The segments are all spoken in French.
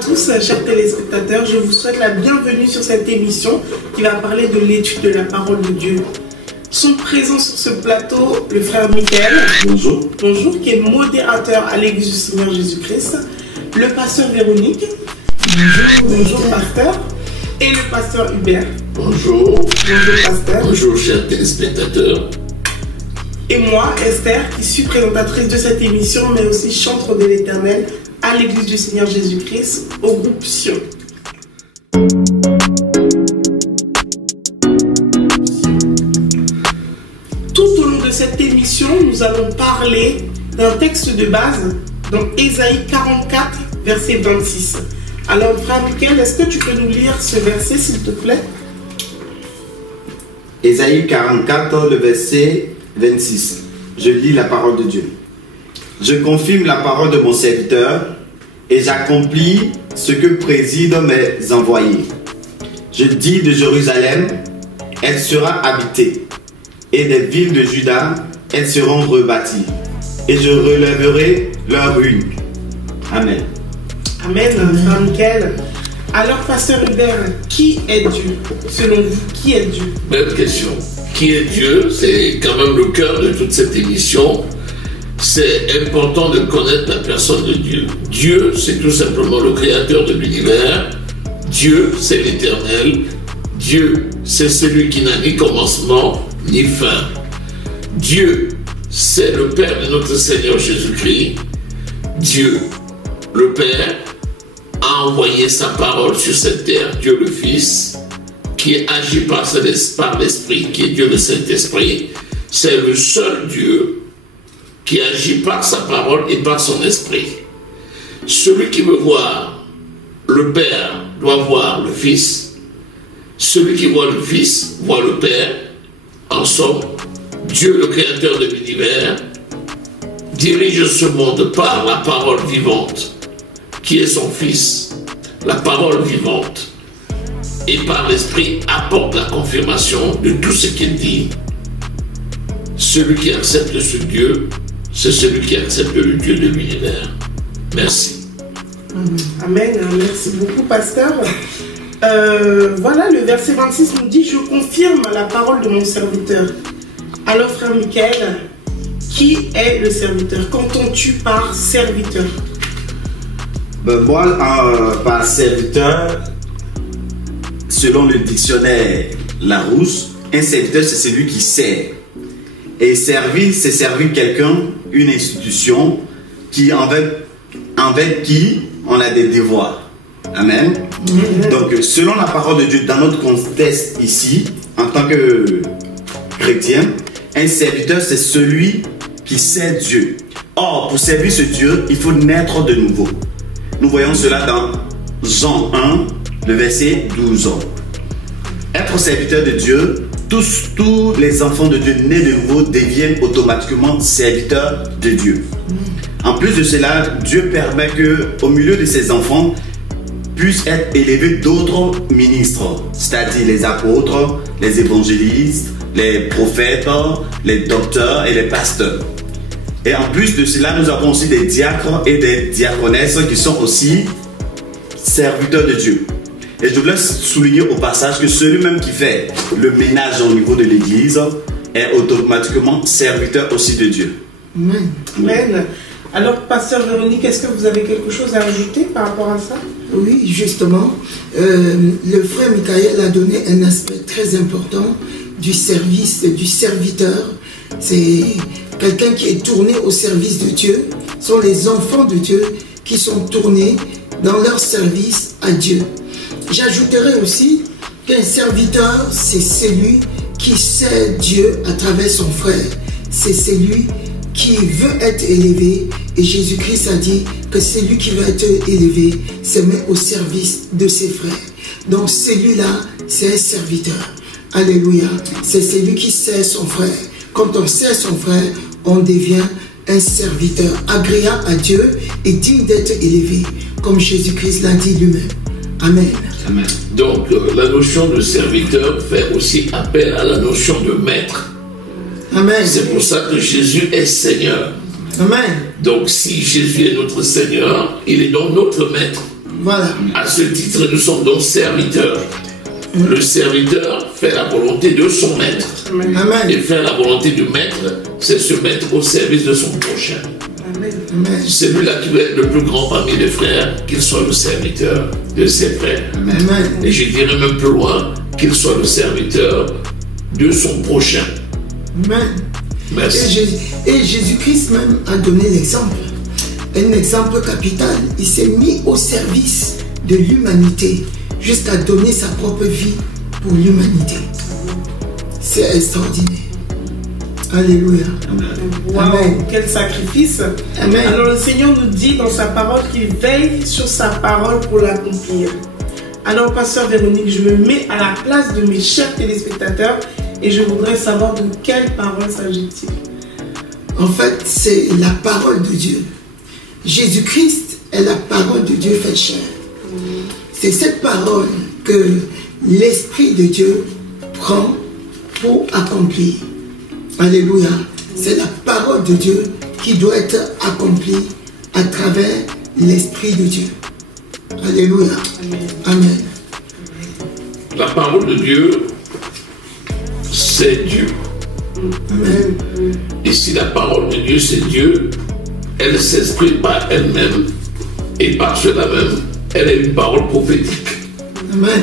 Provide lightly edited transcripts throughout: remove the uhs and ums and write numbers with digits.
tous, chers téléspectateurs. Je vous souhaite la bienvenue sur cette émission qui va parler de l'étude de la parole de Dieu. Sont présents sur ce plateau le frère Michael. Bonjour. Bonjour, qui est modérateur à l'Église du Seigneur Jésus-Christ. Le pasteur Véronique. Bonjour. Bonjour, pasteur. Et le pasteur Hubert. Bonjour. Bonjour, pasteur. Bonjour, chers téléspectateurs. Et moi, Esther, qui suis présentatrice de cette émission, mais aussi chantre de l'Éternel à l'Église du Seigneur Jésus-Christ, au groupe Sion. Tout au long de cette émission, nous allons parler d'un texte de base dans Ésaïe 44, verset 26. Alors, frère Michael, est-ce que tu peux nous lire ce verset, s'il te plaît? Ésaïe 44, le verset 26. Je lis la parole de Dieu. Je confirme la parole de mon serviteur et j'accomplis ce que président mes envoyés. Je dis de Jérusalem, elle sera habitée, et des villes de Juda, elles seront rebâties, et je relèverai leurs ruines. Amen. Amen, frère Michael. Alors, pasteur Hubert, qui est Dieu? Selon vous, qui est Dieu? Belle question. Qui est Dieu? C'est quand même le cœur de toute cette émission. C'est important de connaître la personne de Dieu. Dieu, c'est tout simplement le créateur de l'univers. Dieu, c'est l'Éternel. Dieu, c'est celui qui n'a ni commencement ni fin. Dieu, c'est le Père de notre Seigneur Jésus-Christ. Dieu, le Père, a envoyé sa parole sur cette terre. Dieu le Fils, qui agit par l'Esprit, qui est Dieu le Saint-Esprit. C'est le seul Dieu qui agit par sa parole et par son esprit. Celui qui veut voir le Père doit voir le Fils. Celui qui voit le Fils voit le Père. En somme, Dieu, le créateur de l'univers, dirige ce monde par la parole vivante, qui est son Fils. La parole vivante, et par l'Esprit, apporte la confirmation de tout ce qu'il dit. Celui qui accepte ce Dieu, c'est celui qui accepte le Dieu de l'univers. Merci. Amen. Merci beaucoup, pasteur. Voilà, le verset 26 nous dit « Je confirme la parole de mon serviteur ». Alors, frère Michael, qui est le serviteur? Qu'entends-tu par serviteur? Moi, par serviteur, selon le dictionnaire Larousse, un serviteur, c'est celui qui sert. Et servir, c'est servir quelqu'un, une institution, qui envers qui on a des devoirs. Amen. Donc, selon la parole de Dieu, dans notre contexte ici, en tant que chrétien, un serviteur, c'est celui qui sert Dieu. Or, pour servir ce Dieu, il faut naître de nouveau. Nous voyons cela dans Jean 1, le verset 12. Être serviteur de Dieu, tous les enfants de Dieu nés de nouveau deviennent automatiquement serviteurs de Dieu. En plus de cela, Dieu permet qu'au milieu de ses enfants puissent être élevés d'autres ministres, c'est-à-dire les apôtres, les évangélistes, les prophètes, les docteurs et les pasteurs. Et en plus de cela, nous avons aussi des diacres et des diaconesses qui sont aussi serviteurs de Dieu. Et je voulais souligner au passage que celui-même qui fait le ménage au niveau de l'église est automatiquement serviteur aussi de Dieu. Amen. Amen. Alors, pasteur Véronique, est-ce que vous avez quelque chose à ajouter par rapport à ça? Oui, justement, le frère Michael a donné un aspect très important du service, du serviteur. C'est quelqu'un qui est tourné au service de Dieu. Ce sont les enfants de Dieu qui sont tournés dans leur service à Dieu. J'ajouterai aussi qu'un serviteur, c'est celui qui sert Dieu à travers son frère. C'est celui qui veut être élevé. Et Jésus-Christ a dit que celui qui veut être élevé se met au service de ses frères. Donc celui-là, c'est un serviteur. Alléluia. C'est celui qui sert son frère. Quand on sert son frère, on devient un serviteur agréable à Dieu et digne d'être élevé, comme Jésus-Christ l'a dit lui-même. Amen. Amen. Donc, la notion de serviteur fait aussi appel à la notion de maître. Amen. C'est pour ça que Jésus est Seigneur. Amen. Donc, si Jésus est notre Seigneur, il est donc notre maître. Voilà. À ce titre, nous sommes donc serviteurs. Le serviteur fait la volonté de son maître. Amen. Et faire la volonté du maître, c'est se mettre au service de son prochain. Amen. Amen. Celui-là qui veut être le plus grand parmi les frères, qu'il soit le serviteur de ses frères. Amen. Et je dirais même plus loin, qu'il soit le serviteur de son prochain. Amen. Merci. Et Jésus-Christ même a donné l'exemple. Un exemple capital. Il s'est mis au service de l'humanité jusqu'à donner sa propre vie pour l'humanité. C'est extraordinaire. Alléluia. Wow, Amen. quel sacrifice. Amen. Alors le Seigneur nous dit dans sa parole qu'il veille sur sa parole pour l'accomplir. Alors pasteur Véronique, je me mets à la place de mes chers téléspectateurs et je voudrais savoir de quelle parole s'agit-il. En fait, c'est la parole de Dieu. Jésus-Christ est la parole de Dieu faite chair. C'est cette parole que l'Esprit de Dieu prend pour accomplir. Alléluia. C'est la parole de Dieu qui doit être accomplie à travers l'Esprit de Dieu. Alléluia. Amen. La parole de Dieu, c'est Dieu. Amen. Et si la parole de Dieu, c'est Dieu, elle s'exprime par elle-même. Et par cela même, elle est une parole prophétique. Amen.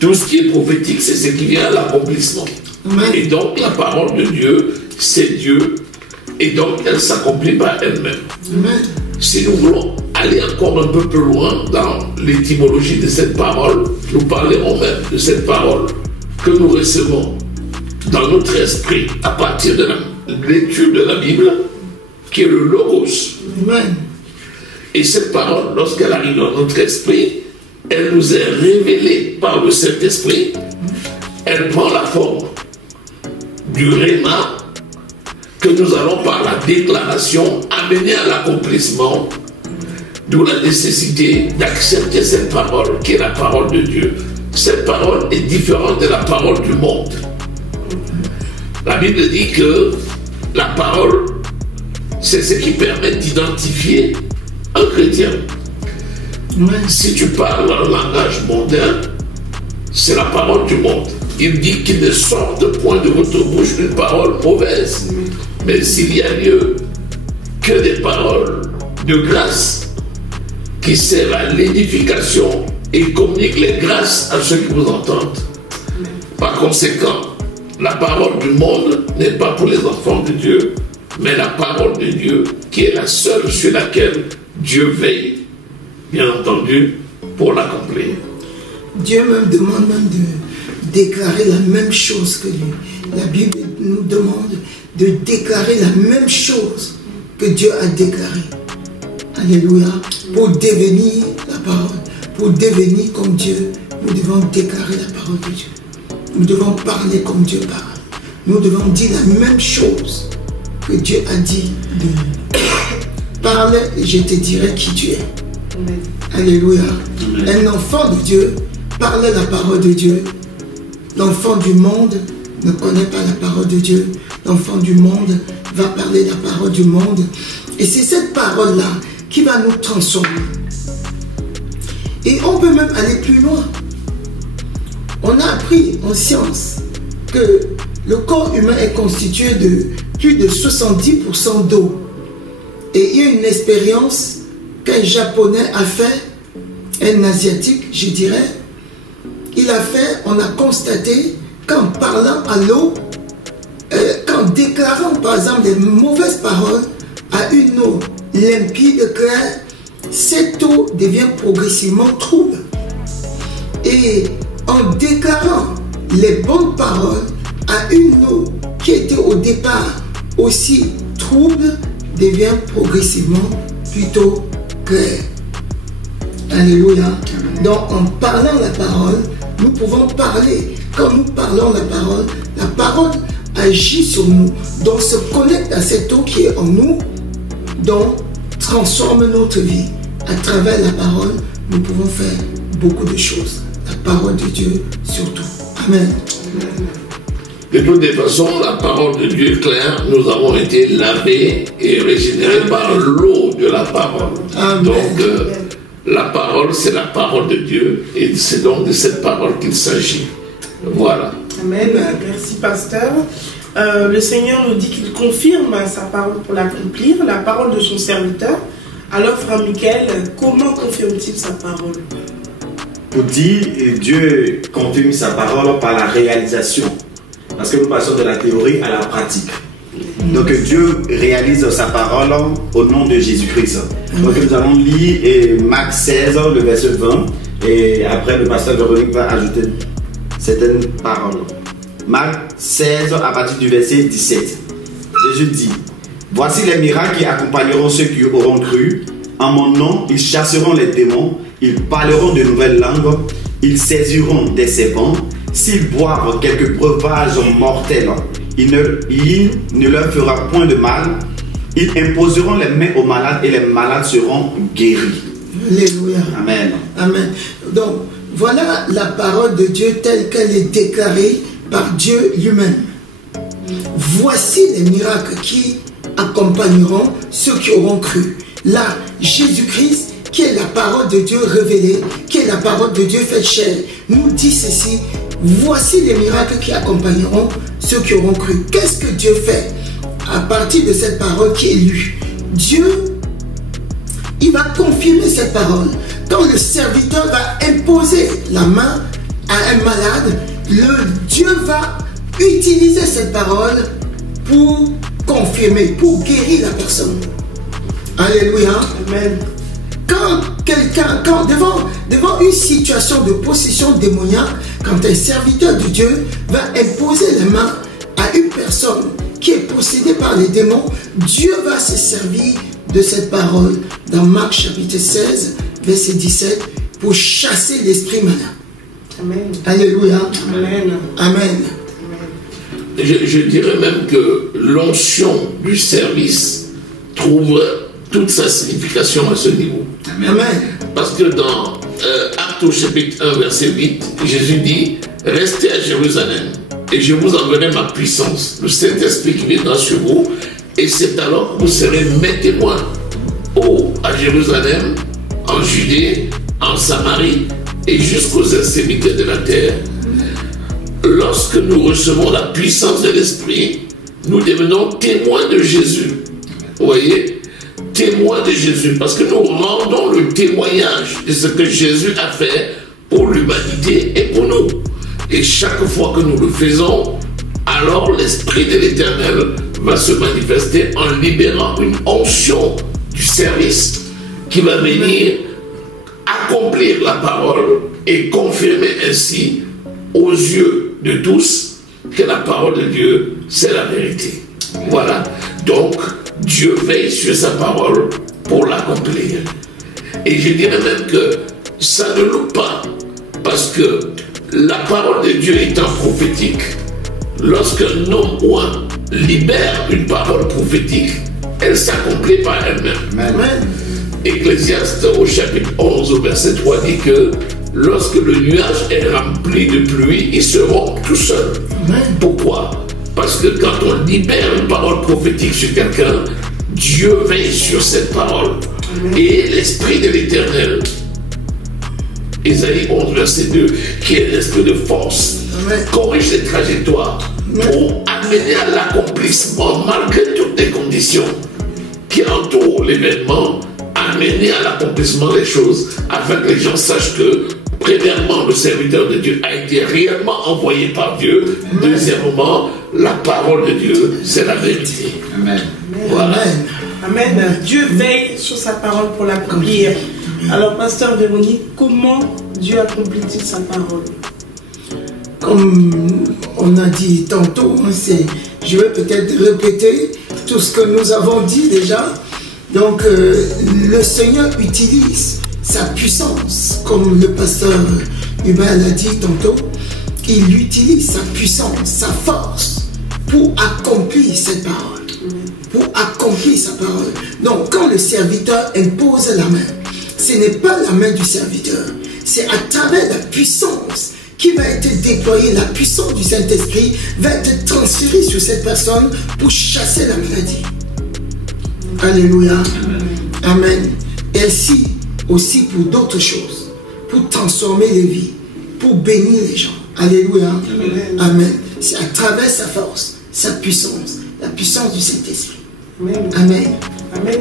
Tout ce qui est prophétique, c'est ce qui vient à l'accomplissement. Amen. Et donc, la parole de Dieu, c'est Dieu. Et donc, elle s'accomplit par elle-même. Amen. Si nous voulons aller encore un peu plus loin dans l'étymologie de cette parole, nous parlerons même de cette parole que nous recevons dans notre esprit à partir de la lecture de la Bible, qui est le Logos. Amen. Et cette parole, lorsqu'elle arrive dans notre esprit, elle nous est révélée par le Saint-Esprit. Elle prend la forme du Réma que nous allons par la déclaration amener à l'accomplissement, d'où la nécessité d'accepter cette parole qui est la parole de Dieu. Cette parole est différente de la parole du monde. La Bible dit que la parole, c'est ce qui permet d'identifier un chrétien. Amen. Si tu parles un langage mondain, c'est la parole du monde. Il dit qu'il ne sorte point de votre bouche une parole mauvaise. Mais s'il y a lieu que des paroles de grâce qui servent à l'édification et communiquent les grâces à ceux qui vous entendent. Par conséquent, la parole du monde n'est pas pour les enfants de Dieu, mais la parole de Dieu qui est la seule sur laquelle Dieu veille, bien entendu, pour l'accomplir. Dieu même demande même de déclarer la même chose que lui. La Bible nous demande de déclarer la même chose que Dieu a déclaré. Alléluia. Pour devenir la parole, pour devenir comme Dieu, nous devons déclarer la parole de Dieu. Nous devons parler comme Dieu parle. Nous devons dire la même chose que Dieu a dit de nous. Parle et je te dirai qui tu es. Amen. Alléluia. Un enfant de Dieu parle la parole de Dieu. L'enfant du monde ne connaît pas la parole de Dieu. L'enfant du monde va parler la parole du monde. Et c'est cette parole-là qui va nous transformer. Et on peut même aller plus loin. On a appris en science que le corps humain est constitué de plus de 70% d'eau. Et il y a une expérience qu'un Japonais a fait, un Asiatique, je dirais. Il a fait, on a constaté qu'en parlant à l'eau, qu'en déclarant par exemple des mauvaises paroles à une eau limpide, claire, cette eau devient progressivement trouble. Et en déclarant les bonnes paroles à une eau qui était au départ aussi trouble, devient progressivement plutôt claire. Alléluia. Donc en parlant la parole, nous pouvons parler. Quand nous parlons la parole agit sur nous, donc se connecte à cette eau qui est en nous, donc transforme notre vie. À travers la parole, nous pouvons faire beaucoup de choses. La parole de Dieu surtout. Amen. De toutes les façons, la parole de Dieu est claire. Nous avons été lavés et régénérés par l'eau de la parole. Amen. Donc, La parole, c'est la parole de Dieu, et c'est donc de cette parole qu'il s'agit. Voilà. Amen. Merci, pasteur. Le Seigneur nous dit qu'il confirme sa parole pour l'accomplir, la parole de son serviteur. Alors, frère Michael, comment confirme-t-il sa parole? Pour dire, Dieu confirme sa parole par la réalisation. Parce que nous passons de la théorie à la pratique. Donc Dieu réalise sa parole au nom de Jésus-Christ. Donc nous allons lire Marc 16, le verset 20. Et après, le pasteur Véronique va ajouter certaines paroles. Marc 16, à partir du verset 17. Jésus dit: voici les miracles qui accompagneront ceux qui auront cru. En mon nom, ils chasseront les démons, ils parleront de nouvelles langues, ils saisiront des serpents. S'ils boivent quelques breuvages mortels, il ne leur fera point de mal. Ils imposeront les mains aux malades et les malades seront guéris. Alléluia. Amen. Amen. Donc, voilà la parole de Dieu telle qu'elle est déclarée par Dieu lui-même. Voici les miracles qui accompagneront ceux qui auront cru. Là, Jésus-Christ, qui est la parole de Dieu révélée, qui est la parole de Dieu faite chair, nous dit ceci: voici les miracles qui accompagneront ceux qui auront cru. Qu'est-ce que Dieu fait à partir de cette parole qui est lue? Dieu, il va confirmer cette parole. Quand le serviteur va imposer la main à un malade, Dieu va utiliser cette parole pour confirmer, pour guérir la personne. Alléluia. Amen. Quand devant une situation de possession démoniaque, quand un serviteur de Dieu va imposer les mains à une personne qui est possédée par les démons, Dieu va se servir de cette parole dans Marc chapitre 16, verset 17, pour chasser l'esprit malin. Amen. Alléluia. Amen. Amen. Je dirais même que l'onction du service trouve toute sa signification à ce niveau. Amen. Parce que dans Actes au chapitre 1, verset 8, Jésus dit: restez à Jérusalem et je vous enverrai ma puissance, le Saint-Esprit qui viendra sur vous, et c'est alors que vous serez mes témoins à Jérusalem, en Judée, en Samarie et jusqu'aux extrémités de la terre. Lorsque nous recevons la puissance de l'Esprit, nous devenons témoins de Jésus. Vous voyez? Témoins de Jésus, parce que nous rendons le témoignage de ce que Jésus a fait pour l'humanité et pour nous. Et chaque fois que nous le faisons, alors l'Esprit de l'Éternel va se manifester en libérant une onction du service qui va venir accomplir la parole et confirmer ainsi aux yeux de tous que la parole de Dieu, c'est la vérité. Voilà. Donc, Dieu veille sur sa parole pour l'accomplir. Et je dirais même que ça ne loupe pas, parce que la parole de Dieu étant prophétique, lorsqu'un homme ou un libère une parole prophétique, elle s'accomplit par elle-même. Amen. Ecclésiaste au chapitre 11 au verset 3 dit que lorsque le nuage est rempli de pluie, il se rompt tout seul. Amen. Pourquoi? Parce que quand on libère une parole prophétique sur quelqu'un, Dieu veille sur cette parole. Amen. Et l'Esprit de l'Éternel, Ésaïe 11 verset 2, qui est l'esprit de force, Amen, corrige les trajectoires pour amener à l'accomplissement, malgré toutes les conditions qui entourent l'événement, amener à l'accomplissement des choses, afin que les gens sachent que, premièrement, le serviteur de Dieu a été réellement envoyé par Dieu. Amen. Deuxièmement, la parole de Dieu, c'est la vérité. Amen. Voilà. Amen. Amen. Dieu veille sur sa parole pour l'accomplir. Alors, pasteur Véronique, comment Dieu accomplit-il sa parole? Comme on a dit tantôt, je vais peut-être répéter tout ce que nous avons dit déjà. Donc, le Seigneur utilise sa puissance, comme le pasteur Hubert l'a dit tantôt. Il utilise sa puissance, sa force pour accomplir cette parole. Pour accomplir sa parole. Donc, quand le serviteur impose la main, ce n'est pas la main du serviteur, c'est à travers la puissance qui va être déployée, la puissance du Saint-Esprit va être transférée sur cette personne pour chasser la maladie. Alléluia. Amen. Et ainsi, aussi pour d'autres choses, pour transformer les vies, pour bénir les gens. Alléluia. Amen. C'est à travers sa force, sa puissance, la puissance du Saint-Esprit. Amen. Amen. Amen.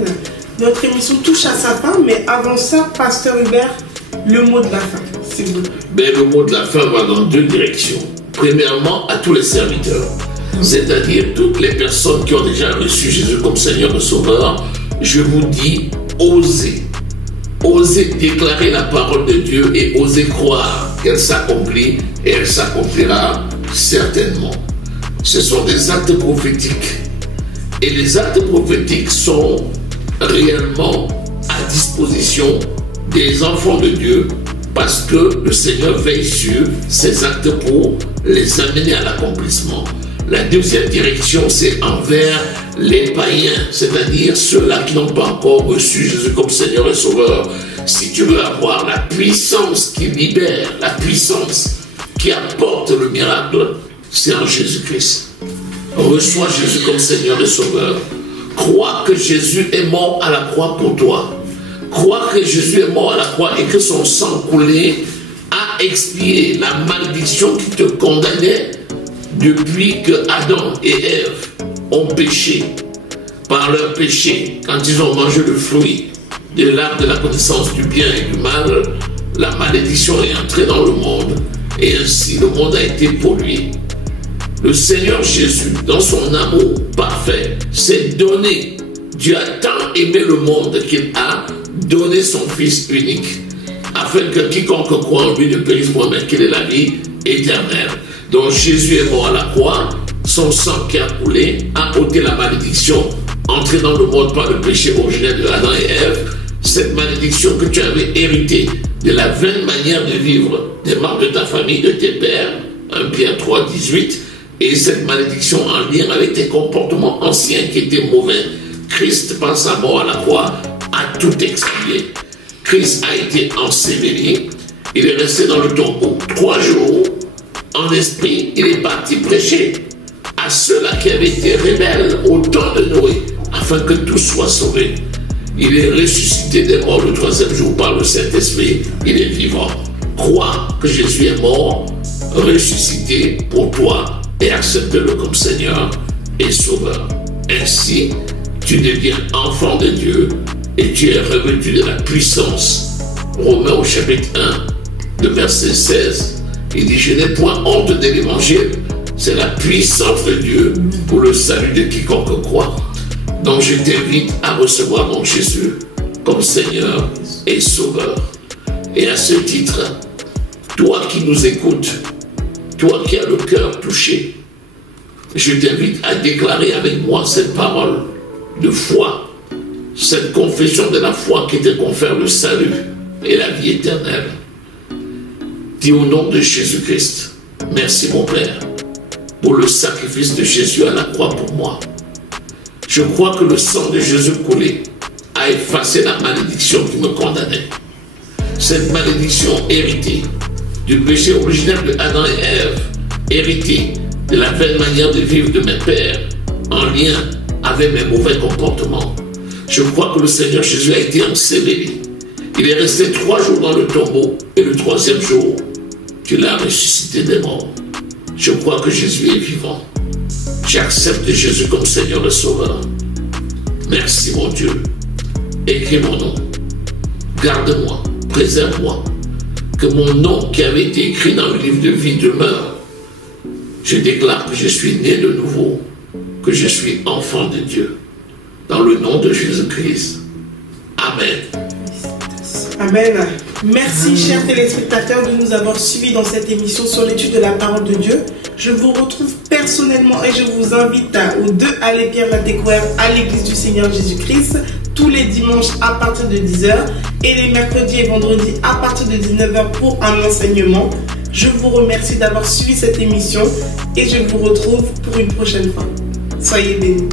Notre émission touche à sa fin, mais avant ça, Pasteur Hubert, le mot de la fin, s'il vous plaît. Ben, le mot de la fin va dans deux directions. Premièrement, à tous les serviteurs, c'est-à-dire toutes les personnes qui ont déjà reçu Jésus comme Seigneur et Sauveur, je vous dis, osez. Osez déclarer la parole de Dieu et osez croire qu'elle s'accomplit et elle s'accomplira certainement. Ce sont des actes prophétiques. Et les actes prophétiques sont réellement à disposition des enfants de Dieu parce que le Seigneur veille sur ces actes pour les amener à l'accomplissement. La deuxième direction, c'est envers les païens, c'est-à-dire ceux-là qui n'ont pas encore reçu Jésus comme Seigneur et Sauveur. Si tu veux avoir la puissance qui libère, la puissance qui apporte le miracle, c'est en Jésus-Christ. Reçois Jésus comme Seigneur et Sauveur. Crois que Jésus est mort à la croix pour toi. Crois que Jésus est mort à la croix et que son sang coulé a expié la malédiction qui te condamnait depuis que Adam et Ève ont péché. Par leur péché, quand ils ont mangé le fruit de l'arbre de la connaissance du bien et du mal, la malédiction est entrée dans le monde et ainsi le monde a été pollué. Le Seigneur Jésus, dans son amour parfait, s'est donné. Dieu a tant aimé le monde qu'il a donné son Fils unique, afin que quiconque croit en lui ne périsse point, mais qu'il ait la vie éternelle. Donc Jésus est mort à la croix, son sang qui a coulé a ôté la malédiction, entrée dans le monde par le péché originel de Adam et Ève. Cette malédiction que tu avais héritée de la vaine manière de vivre des membres de ta famille, de tes pères, 1 Pierre 3, 18, et cette malédiction en lien avec tes comportements anciens qui étaient mauvais. Christ, par sa mort à la croix, a tout expié. Christ a été enseveli. Il est resté dans le tombeau 3 jours. En esprit, il est parti prêcher à ceux-là qui avaient été rebelles au temps de Noé, afin que tous soient sauvés. Il est ressuscité des morts le 3e jour par le Saint-Esprit. Il est vivant. Crois que Jésus est mort, ressuscité pour toi et accepte-le comme Seigneur et Sauveur. Ainsi, tu deviens enfant de Dieu et tu es revêtu de la puissance. Romains au chapitre 1, de verset 16, il dit « Je n'ai point honte de l'évangile, c'est la puissance de Dieu pour le salut de quiconque croit. » Donc je t'invite à recevoir mon Jésus comme Seigneur et Sauveur. Et à ce titre, toi qui nous écoutes, toi qui as le cœur touché, je t'invite à déclarer avec moi cette parole de foi, cette confession de la foi qui te confère le salut et la vie éternelle. Dis au nom de Jésus-Christ, merci mon Père pour le sacrifice de Jésus à la croix pour moi. Je crois que le sang de Jésus coulé a effacé la malédiction qui me condamnait. Cette malédiction héritée du péché originel de Adam et Ève, héritée de la vaine manière de vivre de mes pères, en lien avec mes mauvais comportements. Je crois que le Seigneur Jésus a été enseveli. Il est resté 3 jours dans le tombeau et le 3e jour, tu l'as ressuscité des morts. Je crois que Jésus est vivant. J'accepte Jésus comme Seigneur et Sauveur. Merci mon Dieu. Écris mon nom. Garde-moi, préserve-moi. Que mon nom qui avait été écrit dans le livre de vie demeure. Je déclare que je suis né de nouveau, que je suis enfant de Dieu. Dans le nom de Jésus-Christ. Amen. Amen. Merci, chers téléspectateurs, de nous avoir suivis dans cette émission sur l'étude de la parole de Dieu. Je vous retrouve personnellement et je vous invite aux 2 Allées Pierre la découverte à l'église du Seigneur Jésus-Christ tous les dimanches à partir de 10h et les mercredis et vendredis à partir de 19h pour un enseignement. Je vous remercie d'avoir suivi cette émission et je vous retrouve pour une prochaine fois. Soyez bénis.